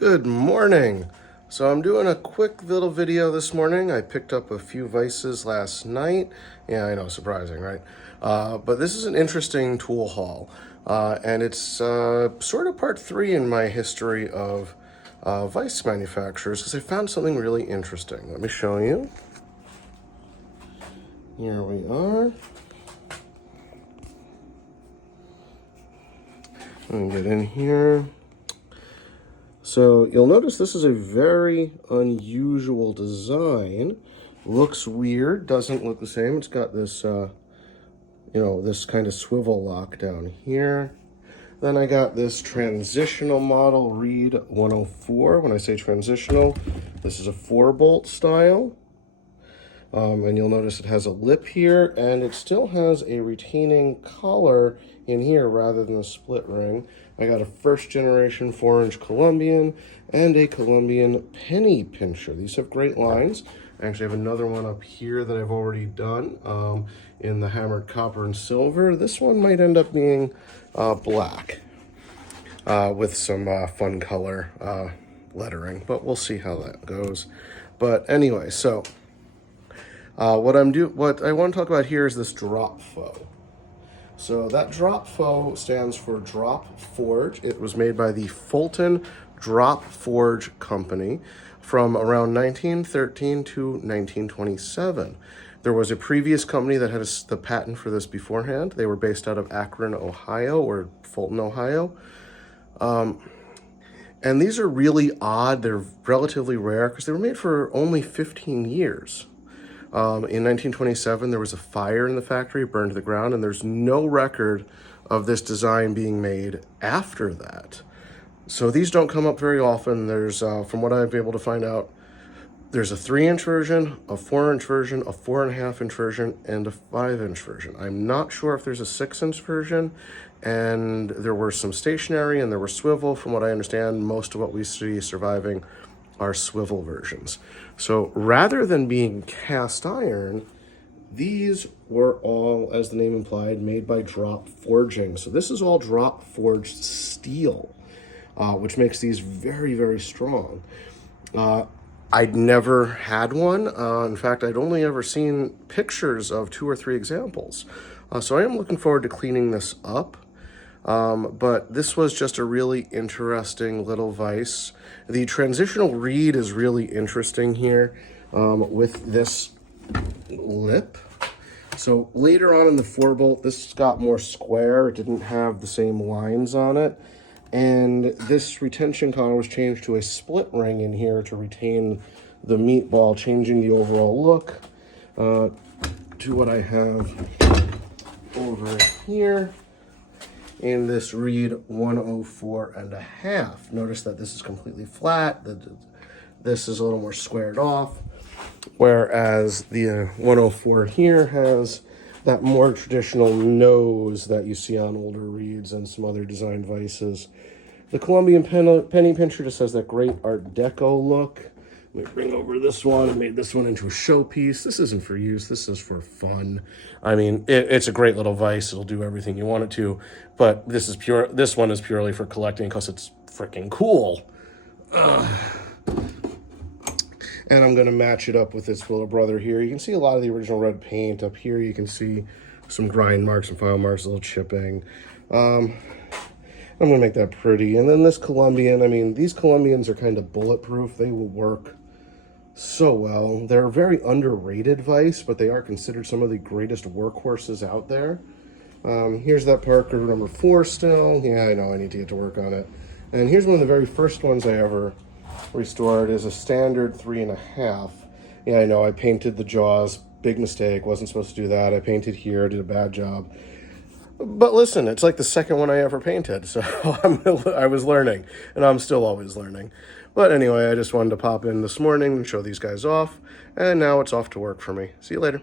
Good morning. So I'm doing a quick little video this morning. I picked up a few vises last night. Yeah, I know, surprising, right? But this is an interesting tool haul. And it's sort of part 3 in my history of vice manufacturers because I found something really interesting. Let me show you. Here we are. Let me get in here. So you'll notice this is a very unusual design. Looks weird, doesn't look the same. It's got this, this kind of swivel lock down here. Then I got this transitional model Reed 104. When I say transitional, this is a 4-bolt style. And you'll notice it has a lip here, and it still has a retaining collar in here rather than a split ring. I got a first generation 4-inch Columbian and a Columbian pennypincher. These have great lines. I actually have another one up here that I've already done in the hammered copper and silver. This one might end up being black with some fun color lettering, but we'll see how that goes. But anyway, so what I want to talk about here is this Dropfo. So that Dropfo stands for Drop Forge. It was made by the Fulton Drop Forge Company from around 1913 to 1927. There was a previous company that had the patent for this beforehand. They were based out of Akron, Ohio, or Fulton, Ohio. And these are really odd. They're relatively rare because they were made for only 15 years. In 1927, there was a fire in the factory, it burned to the ground, and there's no record of this design being made after that. So these don't come up very often. There's, from what I've been able to find out, there's a 3-inch version, a 4-inch version, a 4.5-inch version, and a 5-inch version. I'm not sure if there's a 6-inch version, and there were some stationary and there were swivel. From what I understand, most of what we see surviving are swivel versions. So rather than being cast iron, these were all, as the name implied, made by drop forging. So this is all drop forged steel, which makes these very, very strong. I'd never had one. In fact, I'd only ever seen pictures of 2 or 3 examples. So I am looking forward to cleaning this up. But this was just a really interesting little vise. The transitional reed is really interesting here with this lip. So later on in the 4-bolt, this got more square. It didn't have the same lines on it. And this retention collar was changed to a split ring in here to retain the meatball, changing the overall look to what I have over here in this Reed 104.5. Notice that this is completely flat. This is a little more squared off, whereas the 104 here has that more traditional nose that you see on older Reeds and some other design vices. The Columbian pennypincher just has that great Art Deco look. Let me bring over this one. I made this one into a showpiece. This isn't for use. This is for fun. I mean, it's a great little vise. It'll do everything you want it to. But this is pure. This one is purely for collecting because it's freaking cool. And I'm going to match it up with its little brother here. You can see a lot of the original red paint. Up here you can see some grind marks and file marks, a little chipping. I'm going to make that pretty. And then this Columbian, I mean, these Columbians are kind of bulletproof. They will work so well. They're a very underrated vise, but they are considered some of the greatest workhorses out there. Here's that Parker number 4 still. Yeah, I know I need to get to work on it. And here's one of the very first ones I ever restored is a standard 3.5. Yeah, I know I painted the jaws. Big mistake. Wasn't supposed to do that. I painted here. Did a bad job. But listen, it's like the second one I ever painted, so I was learning, and I'm still always learning. But anyway, I just wanted to pop in this morning and show these guys off, and now it's off to work for me. See you later.